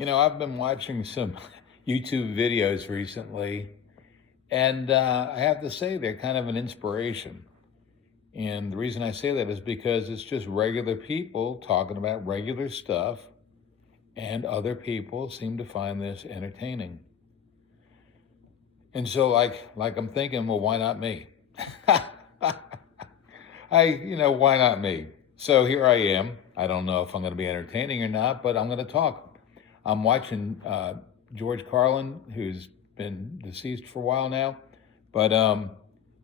I've been watching some YouTube videos recently, and I have to say they're kind of an inspiration. And the reason I say that is because it's just regular people talking about regular stuff, and other people seem to find this entertaining. And so, like I'm thinking, well, why not me? Why not me? So here I am. I don't know if I'm going to be entertaining or not, but I'm going to talk. I'm watching George Carlin, who's been deceased for a while now, but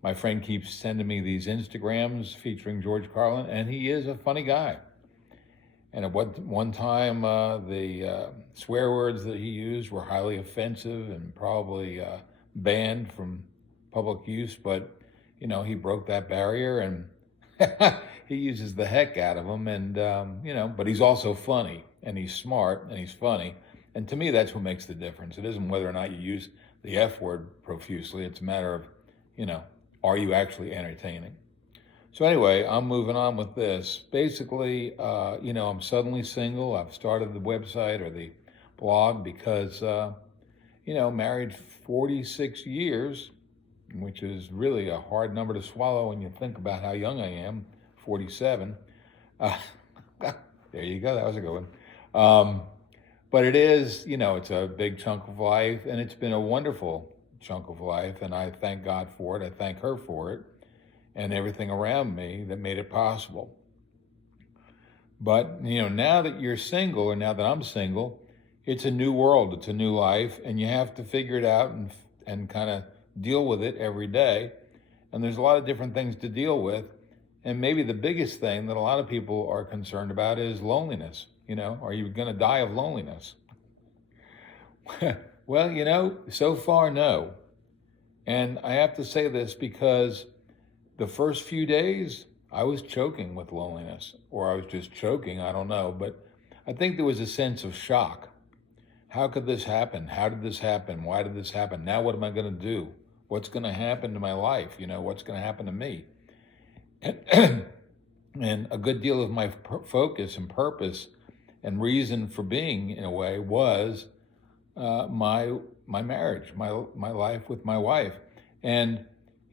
my friend keeps sending me these Instagrams featuring George Carlin, and he is a funny guy. And at one time, the swear words that he used were highly offensive and probably banned from public use. But he broke that barrier, and he uses the heck out of them. And but he's also funny, and he's smart, and he's funny. And to me, that's what makes the difference. It isn't whether or not you use the F word profusely. It's a matter of, are you actually entertaining? So anyway, I'm moving on with this. Basically, I'm suddenly single. I've started the website or the blog because, married 46 years, which is really a hard number to swallow when you think about how young I am, 47. Uh, there you go. That was a good one. But it is, it's a big chunk of life, and it's been a wonderful chunk of life, and I thank God for it. I thank her for it and everything around me that made it possible. But, now that you're single, or now that I'm single, it's a new world, it's a new life, and you have to figure it out and kind of deal with it every day. And there's a lot of different things to deal with. And maybe the biggest thing that a lot of people are concerned about is loneliness. Are you going to die of loneliness? Well, so far, no. And I have to say this because the first few days, I was choking with loneliness, or I was just choking, I don't know. But I think there was a sense of shock. How could this happen? How did this happen? Why did this happen? Now what am I going to do? What's going to happen to my life? What's going to happen to me? And a good deal of my focus and purpose and reason for being, in a way, was my marriage, my life with my wife. And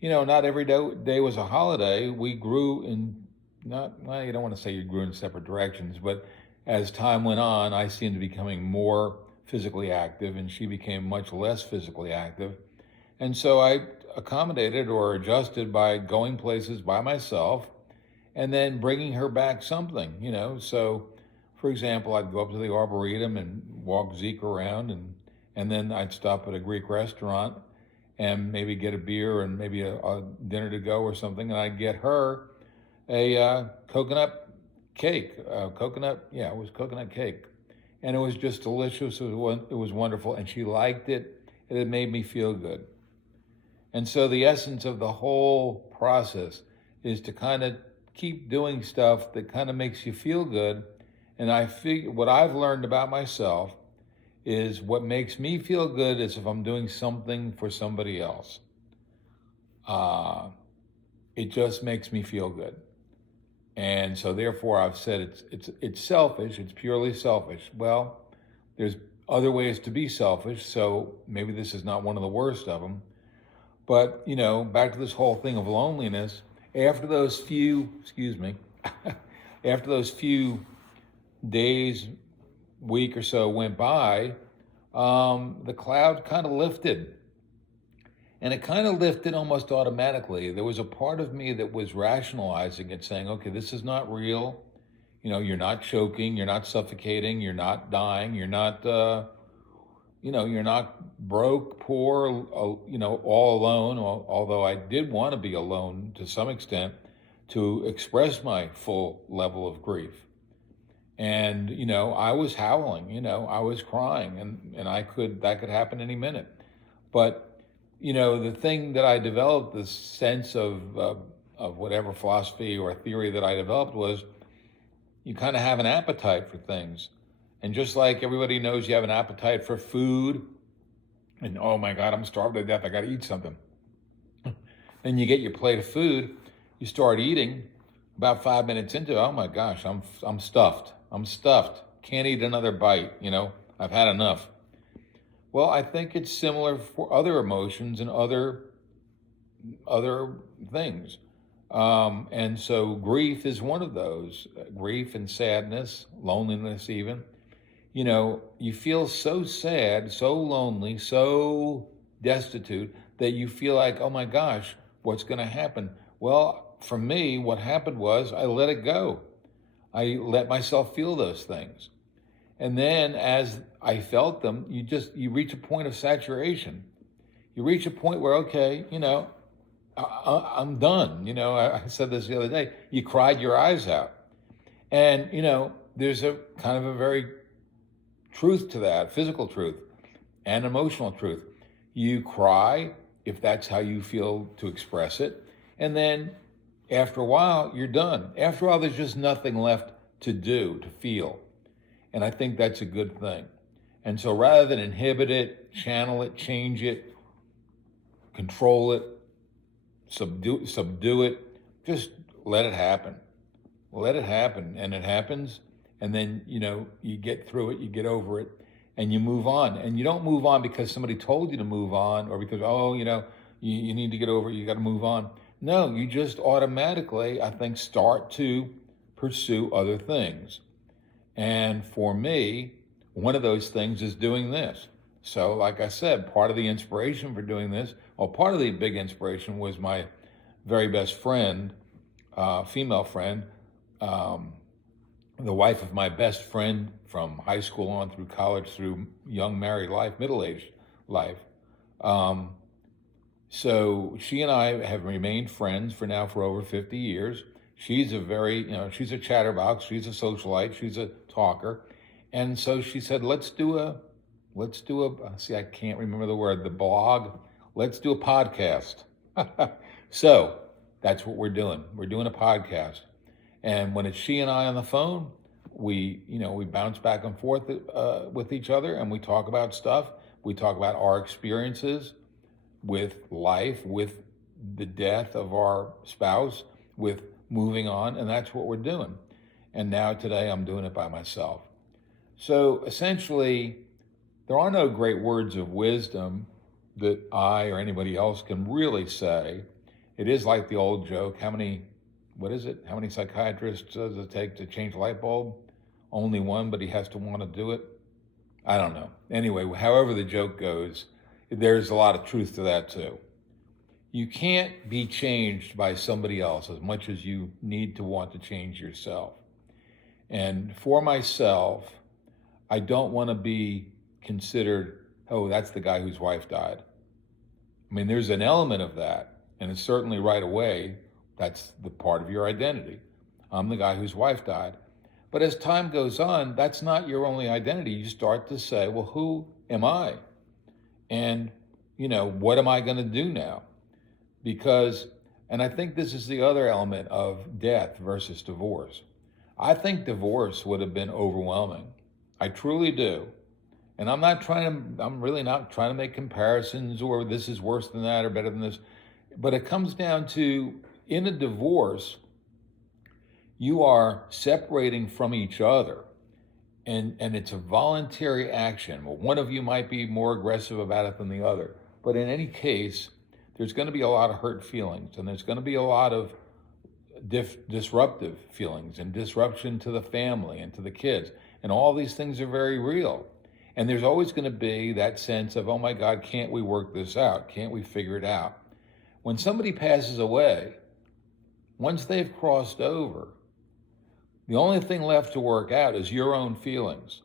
not every day was a holiday. We grew you don't want to say you grew in separate directions, but as time went on, I seemed to be becoming more physically active, and she became much less physically active. And so I accommodated or adjusted by going places by myself and then bringing her back something, So, for example, I'd go up to the Arboretum and walk Zeke around, and then I'd stop at a Greek restaurant and maybe get a beer and maybe a dinner to go or something, and I'd get her a coconut cake. It was coconut cake. And it was just delicious. It was wonderful, and she liked it, and it made me feel good. And so the essence of the whole process is to kind of keep doing stuff that kind of makes you feel good. And I figure what I've learned about myself is what makes me feel good is if I'm doing something for somebody else. It just makes me feel good. And so therefore I've said it's selfish, it's purely selfish. Well, there's other ways to be selfish, so maybe this is not one of the worst of them. But, back to this whole thing of loneliness, after those few days, week or so went by, the cloud kind of lifted. And it kind of lifted almost automatically. There was a part of me that was rationalizing it, saying, okay, this is not real. You're not choking, you're not suffocating, you're not dying, you're not, you're not broke, poor, all alone, although I did want to be alone to some extent to express my full level of grief. And, I was howling, I was crying, and that could happen any minute. But, the thing that I developed, this sense of whatever philosophy or theory that I developed was you kind of have an appetite for things. And just like everybody knows you have an appetite for food, and oh my God, I'm starved to death, I got to eat something. Then you get your plate of food, you start eating. About 5 minutes into it, oh my gosh, I'm stuffed. Can't eat another bite, I've had enough. Well, I think it's similar for other emotions and other things. And so grief is one of those. Grief and sadness, loneliness, even. You feel so sad, so lonely, so destitute that you feel like, oh my gosh, what's going to happen? Well, for me, what happened was I let it go. I let myself feel those things. And then as I felt them, you reach a point of saturation. You reach a point where, okay, I'm done. I said this the other day, you cried your eyes out. And, there's a kind of a very truth to that, physical truth and emotional truth. You cry if that's how you feel to express it. And then after a while, you're done. After a while, there's just nothing left to do, to feel. And I think that's a good thing. And so rather than inhibit it, channel it, change it, control it, subdue it, just let it happen. Let it happen. And it happens. And then, you get through it, you get over it, and you move on. And you don't move on because somebody told you to move on or because, you need to get over it, you got to move on. No, you just automatically, I think, start to pursue other things. And for me, one of those things is doing this. So like I said, part of the inspiration for doing this, part of the big inspiration was my very best friend, female friend, the wife of my best friend from high school on through college, through young married life, middle-aged life. So she and I have remained friends for over 50 years. She's she's a chatterbox, she's a socialite, she's a talker. And so she said, let's do a, I can't remember the word, the blog. Let's do a podcast. So that's what we're doing. We're doing a podcast. And when it's she and I on the phone, we bounce back and forth with each other and we talk about stuff. We talk about our experiences with life, with the death of our spouse, with moving on, and that's what we're doing. And now today I'm doing it by myself. So essentially, there are no great words of wisdom that I or anybody else can really say. It is like the old joke, how many psychiatrists does it take to change a light bulb? Only one, but he has to want to do it. I don't know. Anyway, however the joke goes, there's a lot of truth to that too. You can't be changed by somebody else as much as you need to want to change yourself. And for myself, I don't want to be considered, oh, that's the guy whose wife died. I mean, there's an element of that, and it's certainly right away, that's the part of your identity. I'm the guy whose wife died. But as time goes on, that's not your only identity. You start to say, well, who am I? And, what am I going to do now? And I think this is the other element of death versus divorce. I think divorce would have been overwhelming. I truly do. And I'm really not trying to make comparisons or this is worse than that or better than this. But it comes down to, in a divorce, you are separating from each other. And it's a voluntary action. Well, one of you might be more aggressive about it than the other. But in any case, there's going to be a lot of hurt feelings, and there's going to be a lot of disruptive feelings and disruption to the family and to the kids. And all these things are very real. And there's always going to be that sense of, oh my God, can't we work this out? Can't we figure it out? When somebody passes away, once they've crossed over, the only thing left to work out is your own feelings.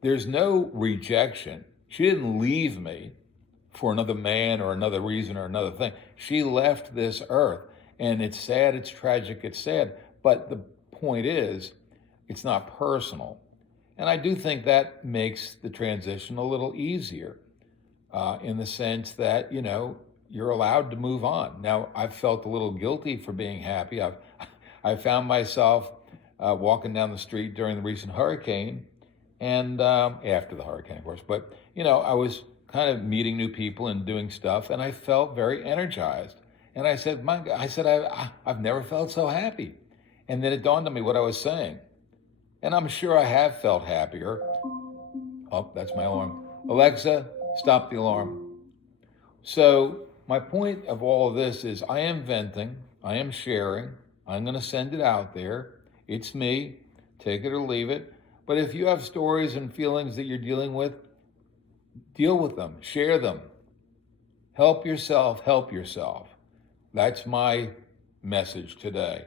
There's no rejection. She didn't leave me for another man or another reason or another thing. She left this earth. And it's sad, it's tragic, it's sad. But the point is, it's not personal. And I do think that makes the transition a little easier in the sense that, you're allowed to move on. Now, I've felt a little guilty for being happy. I found myself walking down the street during the recent hurricane and after the hurricane, of course. But, I was kind of meeting new people and doing stuff, and I felt very energized. And I said, I've never felt so happy. And then it dawned on me what I was saying. And I'm sure I have felt happier, Oh, that's my alarm. Alexa, stop the alarm. So, my point of all of this is I am venting, I am sharing, I'm going to send it out there. It's me, take it or leave it. But if you have stories and feelings that you're dealing with, deal with them, share them. Help yourself, help yourself. That's my message today.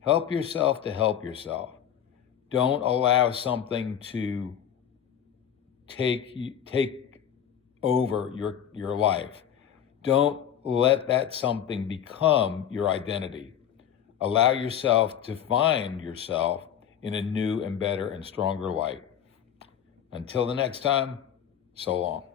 Help yourself to help yourself. Don't allow something to take over your life. Don't let that something become your identity. Allow yourself to find yourself in a new and better and stronger light. Until the next time, so long.